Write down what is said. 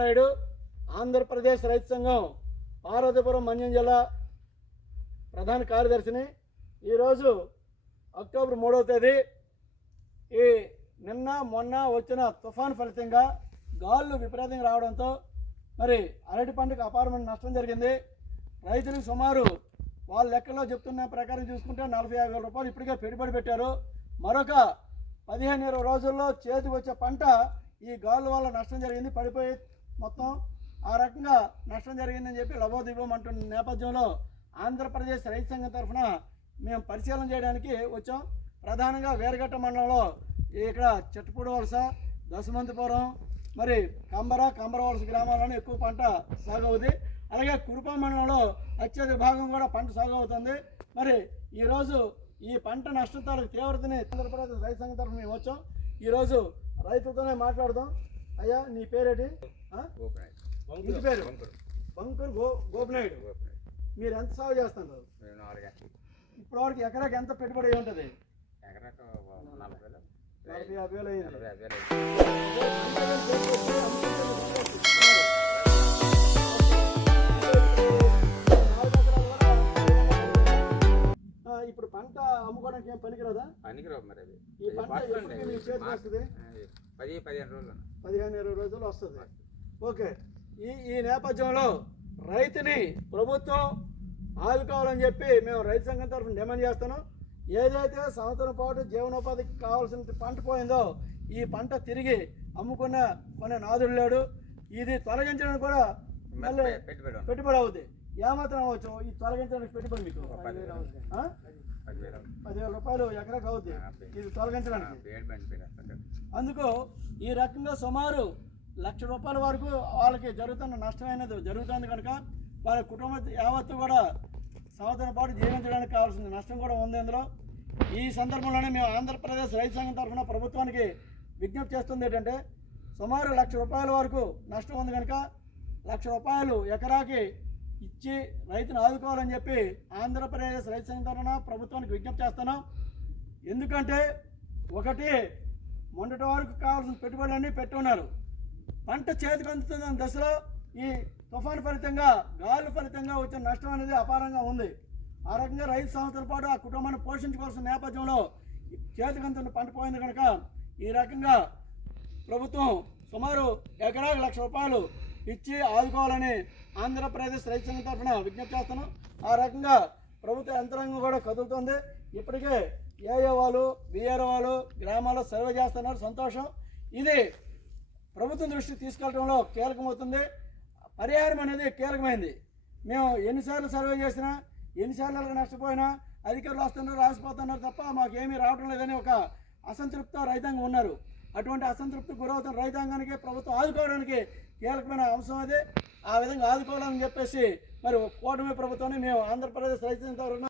నాయుడు ఆంధ్రప్రదేశ్ రైతు సంఘం పార్వతీపురం మన్యం జిల్లా ప్రధాన కార్యదర్శిని. ఈరోజు అక్టోబర్ మూడవ తేదీ ఈ నిన్న మొన్న వచ్చిన తుఫాన్ ఫలితంగా గాళ్ళు విపరీతంగా రావడంతో మరి అరటి పంటకు అపారమైన నష్టం జరిగింది. రైతులకు సుమారు వాళ్ళ లెక్కలో చెప్తున్న ప్రకారం చూసుకుంటే నలభై ఐదు వేల రూపాయలు ఇప్పటికే పెట్టుబడి పెట్టారు. మరొక పదిహేను ఇరవై రోజుల్లో చేతికి వచ్చే పంట ఈ గాలు వల్ల నష్టం జరిగింది పడిపోయి మొత్తం ఆ రకంగా నష్టం జరిగిందని చెప్పి లబోదిబం అంటున్న నేపథ్యంలో ఆంధ్రప్రదేశ్ రైతు సంఘం తరఫున మేము పరిశీలన చేయడానికి వచ్చాం. ప్రధానంగా వేరగట్ట మండలంలో ఇక్కడ చెట్టుపూడి వలస దశమంతిపురం మరి కంబర కంబర వలస గ్రామాలను ఎక్కువ పంట సాగు అవుతుంది అలాగే కురుపా మండలంలో అత్యధిక భాగం కూడా పంట సాగు అవుతుంది మరి ఈరోజు ఈ పంట నష్టం తీవ్రతని ఆంధ్రప్రదేశ్ రైతు సంఘం తరఫున మేము వచ్చాం. ఈరోజు రైతులతోనే మాట్లాడదాం. అయ్యా నీ పేరేటి? ఇంటి పేరు? బంకూరు గో గోపినాయుడు. మీరు ఎంత సాగు చేస్తున్నారు నాలుగు ఇప్పటివరకు ఎకరాకి ఎంత పెట్టుబడి ఉంటుంది? ఎకరాకు నలభై యాభై వేలు అయింది. పంట అమ్ముకోవడానికి ఏం పనికిరాదా? పనికిరావు మరి అవి ఈ పంట పట్టుకోండి. ఎప్పటికి మీ చేతికి మార్చి- వస్తుంది? పది పదిహేను రోజులు పదిహేను ఇరవై రోజులు వస్తుంది. ఓకే. ఈ ఈ నేపథ్యంలో రైతుని ప్రభుత్వం ఆదుకోవాలని చెప్పి మేము రైతు సంఘం తరఫున డిమాండ్ చేస్తున్నాం. ఏదైతే సంవత్సరం పాటు జీవనోపాధికి కావాల్సిన పంట పోయిందో ఈ పంట తిరిగి అమ్ముకున్న కొన్ని నాదుడు లేడు. ఇది తొలగించడానికి కూడా మళ్ళీ. పెట్టుబడి అవుద్ది. ఏమాత్రం అవ్వచ్చు? ఈ తొలగించడానికి పెట్టుబడి మీకు? పదివేలు. రూపాయలు ఎకరాకు అవుద్ది. ఇది తొలగించడానికి. అందుకు ఈ రకంగా సుమారు లక్ష రూపాయల వరకు వాళ్ళకి జరుగుతున్న నష్టం అనేది జరుగుతుంది కనుక వాళ్ళ కుటుంబ యావత్తు కూడా సంవత్సరం పాటు జీవించడానికి కావాల్సిన నష్టం కూడా ఉంది అందులో ఈ సందర్భంలోనే మేము ఆంధ్రప్రదేశ్ రైతు సంఘం తరఫున ప్రభుత్వానికి విజ్ఞప్తి చేస్తుంది ఏంటంటే సుమారు లక్ష రూపాయల వరకు నష్టం ఉంది కనుక లక్ష రూపాయలు ఎకరాకి ఇచ్చి రైతును ఆదుకోవాలని చెప్పి ఆంధ్రప్రదేశ్ రైతు సంఘటన ప్రభుత్వానికి విజ్ఞప్తి చేస్తున్నాం. ఎందుకంటే ఒకటి మొన్నటి వరకు కావాల్సిన పెట్టుబడులన్నీ పెట్టున్నారు పంట చేతికి అందుతున్న దశలో ఈ తుఫాను ఫలితంగా గాలి ఫలితంగా వచ్చిన నష్టం అనేది అపారంగా ఉంది. ఆ రకంగా రైతు సంవత్సరాల పాటు ఆ కుటుంబాన్ని పోషించుకోవాల్సిన నేపథ్యంలో చేతికి అందుతున్న పంట పోయింది కనుక ఈ రకంగా ప్రభుత్వం సుమారు ఎకరాకు లక్ష రూపాయలు ఇచ్చి ఆదుకోవాలని ఆంధ్రప్రదేశ్ రైతు సంఘం తరఫున విజ్ఞప్తి చేస్తున్నాం ఆ రకంగా ప్రభుత్వ యంత్రాంగం కూడా కదులుతుంది. ఇప్పటికే ఏఏ వాళ్ళు బిఆర్ వాళ్ళు గ్రామాల్లో సర్వే చేస్తున్నారు. సంతోషం. ఇది ప్రభుత్వం దృష్టికి తీసుకెళ్ళడంలో కీలకమవుతుంది. పరిహారం అనేది కీలకమైంది. మేము ఎన్నిసార్లు సర్వే చేసినా ఎన్నిసార్లు నష్టపోయినా అధికారులు వస్తున్నారు రాసిపోతున్నారు తప్ప మాకేమీ రావడం లేదని ఒక అసంతృప్త రైతాంగం ఉన్నారు. అటువంటి అసంతృప్తి గురవుతున్న రైతాంగానికి ప్రభుత్వం ఆదుకోవడానికి కీలకమైన అంశం అది. ఆ విధంగా ఆదుకోవాలని చెప్పేసి మరి కూటమి ప్రభుత్వాన్ని మేము ఆంధ్రప్రదేశ్ రైతు సంఘం